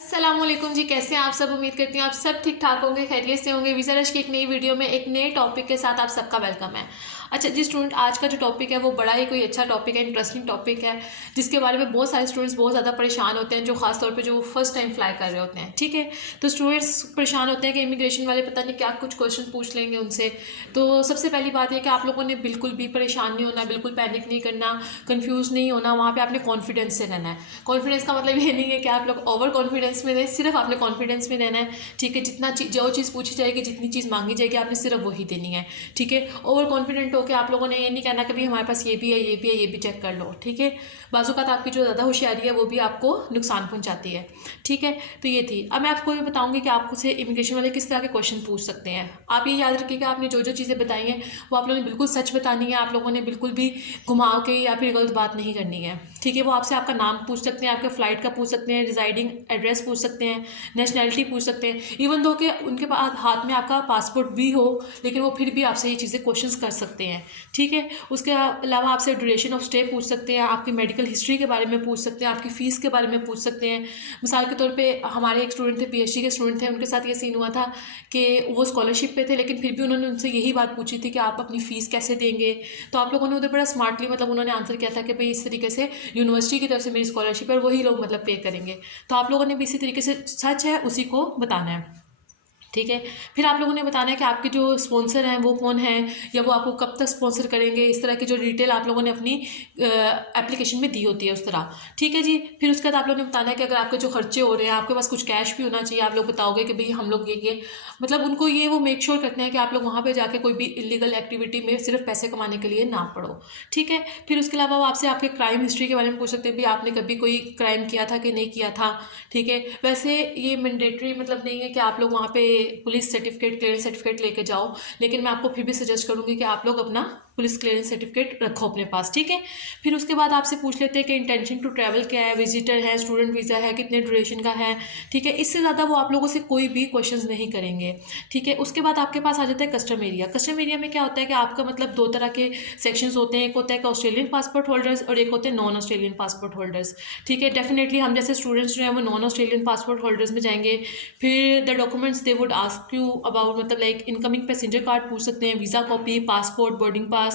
अस्सलामुअलैकुम जी, कैसे हैं आप सब। उम्मीद करती हूँ आप सब ठीक ठाक होंगे, खैरियत से होंगे। वीज़ा रश की एक नई वीडियो में एक नए टॉपिक के साथ आप सबका वेलकम है। अच्छा जी स्टूडेंट, आज का जो टॉपिक है वो बड़ा ही कोई अच्छा टॉपिक है, इंटरेस्टिंग टॉपिक है, जिसके बारे में बहुत सारे स्टूडेंट्स बहुत ज़्यादा परेशान होते हैं, जो खास तौर पे जो फर्स्ट टाइम फ्लाई कर रहे होते हैं। ठीक है, तो स्टूडेंट्स परेशान होते हैं कि इमिग्रेशन वाले पता नहीं क्या कुछ क्वेश्चन पूछ लेंगे उनसे। तो सबसे पहली बात यह कि आप लोगों ने बिल्कुल भी परेशान नहीं होना, बिल्कुल पैनिक नहीं करना, कन्फ्यूज़ नहीं होना। वहाँ पर आपने कॉन्फिडेंस से रहना है। कॉन्फिडेंस का मतलब ये नहीं है कि आप लोग ओवर कॉन्फिडेंस में रहें, सिर्फ आपने कॉन्फिडेंस में रहना है। ठीक है, जितना जो चीज़ पूछी जाएगी, जितनी चीज़ मांगी जाएगी, आपने सिर्फ वही देनी है। ठीक है, ओवर कॉन्फिडेंट होकर आप लोगों ने ये नहीं कहना कि भाई हमारे पास ये भी है, ये भी है, ये भी चेक कर लो। ठीक है, बाज़ूक़ात आपकी जो ज़्यादा होशियारी है वो भी आपको नुकसान पहुंचाती है। ठीक है, तो ये थी। अब मैं आपको ये बताऊंगी कि आपको से इमिग्रेशन वाले किस तरह के क्वेश्चन पूछ सकते हैं। आप ये याद रखिएगा, आपने जो जो चीज़ें बताई हैं वो आप लोगों ने बिल्कुल सच बतानी है। आप लोगों ने बिल्कुल भी घुमाव के या फिर गलत बात नहीं करनी है। ठीक है, वो आपसे आपका नाम पूछ सकते हैं, आपके फ़्लाइट का पूछ सकते हैं, रिजाइडिंग एड्रेस पूछ सकते हैं, नेशनैलिटी पूछ सकते हैं। इवन दो कि उनके पास हाथ में आपका पासपोर्ट भी हो, लेकिन वो फिर भी आपसे ये चीज़ें क्वेश्चंस कर सकते हैं। ठीक है, उसके अलावा आपसे ड्यूरेशन ऑफ स्टे पूछ सकते हैं, आपकी मेडिकल हिस्ट्री के बारे में पूछ सकते हैं, आपकी फ़ीस के बारे में पूछ सकते हैं। मिसाल के तौर पे हमारे एक स्टूडेंट थे, पीएचडी के स्टूडेंट थे, उनके साथ ये सीन हुआ था कि वो स्कॉलरशिप पे थे, लेकिन फिर भी उन्होंने उनसे यही बात पूछी थी कि आप अपनी फ़ीस कैसे देंगे। तो आप लोगों ने उधर बड़ा स्मार्टली मतलब उन्होंने आंसर किया था कि भाई इस तरीके से यूनिवर्सिटी की तरफ से मेरी स्कॉलरशिप है और वही लोग मतलब पे करेंगे। तो आप लोगों ने भी इसी तरीके से सच है उसी को बताना है। ठीक है, फिर आप लोगों ने बताना है कि आपके जो स्पॉन्सर हैं वो कौन हैं, या वो आपको कब तक स्पॉन्सर करेंगे। इस तरह की जो डिटेल आप लोगों ने अपनी एप्लीकेशन में दी होती है उस तरह। ठीक है जी, फिर उसके बाद आप लोगों ने बताना है कि अगर आपके जो खर्चे हो रहे हैं, आपके पास कुछ कैश भी होना चाहिए। आप लोग बताओगे कि भाई हम लोग ये मतलब उनको ये वो मेक श्योर करते हैं कि आप लोग वहाँ पर जाके कोई भी इलीगल एक्टिविटी में सिर्फ पैसे कमाने के लिए ना पड़ो। ठीक है, फिर उसके अलावा वो आपसे आपके क्राइम हिस्ट्री के बारे में पूछ सकते हैं, भाई आपने कभी कोई क्राइम किया था कि नहीं किया था। ठीक है, वैसे ये मैंडेटरी मतलब नहीं है कि आप लोग वहाँ पे पुलिस सर्टिफिकेट, क्लियरेंस सर्टिफिकेट लेके जाओ, लेकिन मैं आपको फिर भी सजेस्ट करूँगी कि आप लोग अपना पुलिस क्लियरेंस सर्टिफिकेट रखो अपने पास। ठीक है, फिर उसके बाद आपसे पूछ लेते हैं कि इंटेंशन टू ट्रैवल क्या है, विजिटर है, स्टूडेंट वीज़ा है, कितने ड्यूरेशन का है। ठीक है, इससे ज़्यादा वो आप लोगों से कोई भी क्वेश्चंस नहीं करेंगे। ठीक है, उसके बाद आपके पास आ जाता है कस्टम एरिया। कस्टम एरिया में क्या होता है कि आपका मतलब दो तरह के सेक्शंस होते हैं। एक होता है कि ऑस्ट्रेलियन पासपोर्ट होल्डर्स और एक होते हैं नॉन ऑस्ट्रेलियन पासपोर्ट होल्डर्स। ठीक है, डेफिनेटली हम जैसे स्टूडेंट्स जो हैं वो नॉन ऑस्ट्रेलियन पासपोर्ट होल्डर्स में जाएंगे। फिर the documents they would ask you about मतलब लाइक इनकमिंग पैसेंजर कार्ड पूछ सकते हैं, visa copy, passport, boarding pass.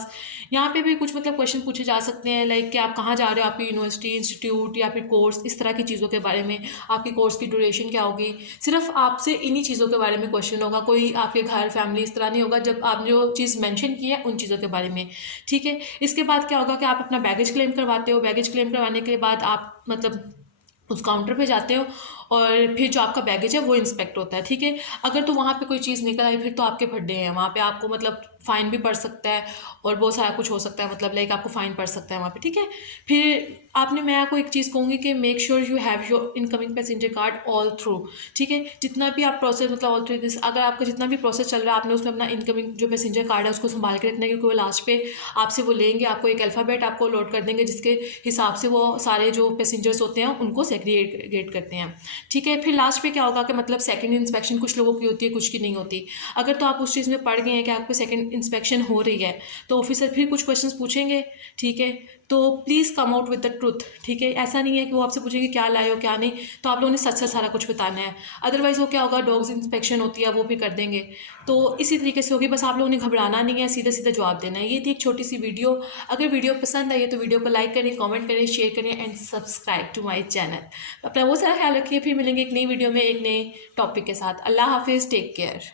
यहाँ पे भी कुछ मतलब क्वेश्चन पूछे जा सकते हैं, लाइक कि आप कहाँ जा रहे हो, आपकी यूनिवर्सिटी, इंस्टीट्यूट या फिर कोर्स, इस तरह की चीज़ों के बारे में। आपकी कोर्स की ड्यूरेशन क्या होगी। सिर्फ आपसे इन्हीं चीज़ों के बारे में क्वेश्चन होगा, कोई आपके घर फैमिली इस तरह नहीं होगा। जब आप जो चीज़ मेंशन की है उन चीज़ों के बारे में। ठीक है, इसके बाद क्या होगा कि आप अपना बैगेज क्लेम करवाते हो। बैगेज क्लेम करवाने के बाद आप मतलब उस काउंटर पे जाते हो और फिर जो आपका बैगेज है वो इंस्पेक्ट होता है। ठीक है, अगर तो वहाँ पे कोई चीज़ निकल आई फिर तो आपके फड्डे हैं। वहाँ पे आपको मतलब फ़ाइन भी पड़ सकता है और बहुत सारा कुछ हो सकता है, मतलब लाइक आपको फ़ाइन पड़ सकता है वहाँ पे। ठीक है, फिर आपने मैं आपको एक चीज़ कहूँगी कि make sure you have your incoming passenger card all through. ठीक है, जितना भी आप प्रोसेस मतलब ऑल थ्रू दिस, अगर आपका जितना भी प्रोसेस चल रहा है आपने उसमें अपना इनकमिंग जो पैसेंजर कार्ड है उसको संभाल के रखना है, क्योंकि वो लास्ट पे आपसे वो लेंगे, आपको एक अल्फ़ाबेट आपको लोड कर देंगे जिसके हिसाब से वो सारे जो पैसेंजर्स होते हैं उनको सेग्रीगेट करते हैं। ठीक है, फिर लास्ट पे क्या होगा कि मतलब सेकंड इंस्पेक्शन कुछ लोगों की होती है, कुछ की नहीं होती। अगर तो आप उस चीज़ में पड़ गए हैं कि आपको सेकंड इंस्पेक्शन हो रही है तो ऑफिसर फिर कुछ क्वेश्चंस पूछेंगे। ठीक है, तो please come out with the truth. ठीक है, ऐसा नहीं है कि वो आपसे पूछेंगे क्या लाए हो क्या नहीं, तो आप लोगों ने सच सच सारा कुछ बताना है। अदरवाइज़ वो क्या होगा, डॉग्स इंस्पेक्शन होती है वो भी कर देंगे। तो इसी तरीके से होगी, बस आप लोगों ने घबराना नहीं है, सीधा सीधा जवाब देना है। ये थी एक छोटी सी वीडियो। अगर वीडियो पसंद आई है तो वीडियो को लाइक करें, कॉमेंट करें, शेयर करें and subscribe to my channel. अपना वो सारा ख्याल रखिए, फिर मिलेंगे एक नई वीडियो में एक नए टॉपिक के साथ। अल्लाह हाफिज़, टेक केयर।